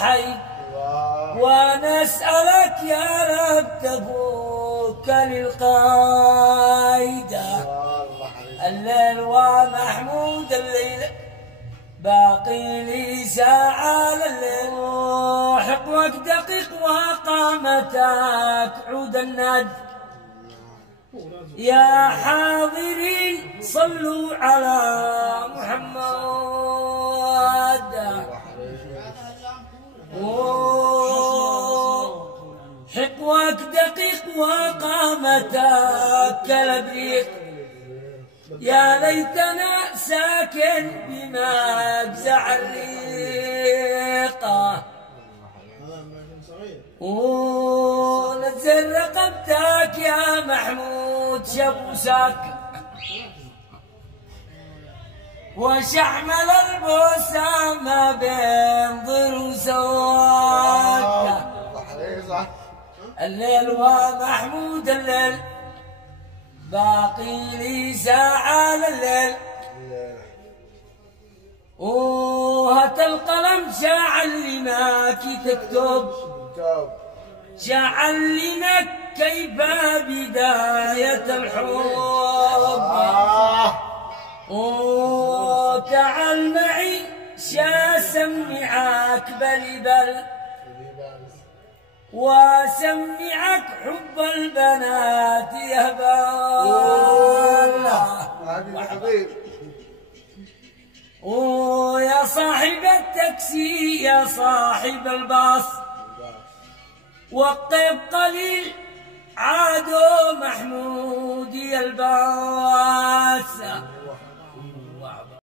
حي وانا اسألك يا رب تفوك للقايدة. الليل ومحمود الليل باقي لي ساعة لليل، حقوك دقيق وقامتك عود الند. يا حاضرين صلوا على محمد. حقوك دقيق وقامتك كالبريق، يا ليتنا ساكن بمجزع الريقة. ونزل رقبتك يا محمود شبوسك، وشحمل البوسامة بين ضروسك. الليل ومحمود الليل باقي لي ساعة لليل، وهات القلم شعلمك تكتب، شعلمك كيف بداية الحب. وتعال معي شاسمعك بل واسمعك حب البنات يهبان. ويا صاحب التاكسي يا صاحب الباص، وقف قليل عادوا محمود يا الباص.